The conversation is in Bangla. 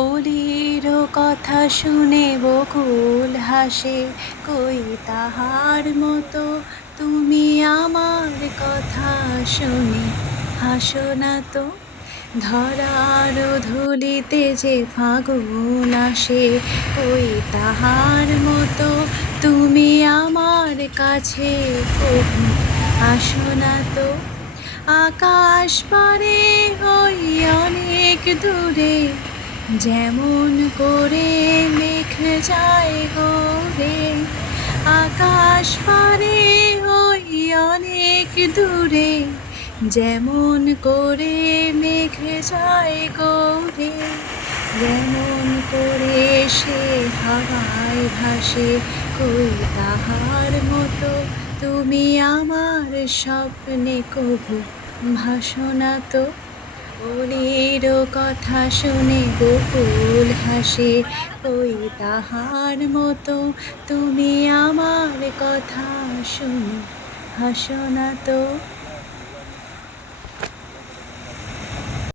অলির কথা শুনে বকুল হাসে, কই তাহার মতো তুমি আমার কথা শুনে হাসো না তো। ধরার ধুলিতে যে ফাগুন আসে, কই তাহার মতো তুমি আমার কাছে কবু আসো না তো। আকাশ পারে ওই অনেক দূরে, যেমন করে মেঘ যায় গরে। আকাশ পারে ওই অনেক দূরে, যেমন করে মেঘ যায় গরে। যেমন করে সে হাওয়ায় ভাসে, কই তাহার মতো তুমি আমার স্বপ্নে কবু ভাসো না তো। অলির কথা শুনে বকুল হাসে, কই তাহার মতো তুমি আমার কথা শুনে হাসো না তো।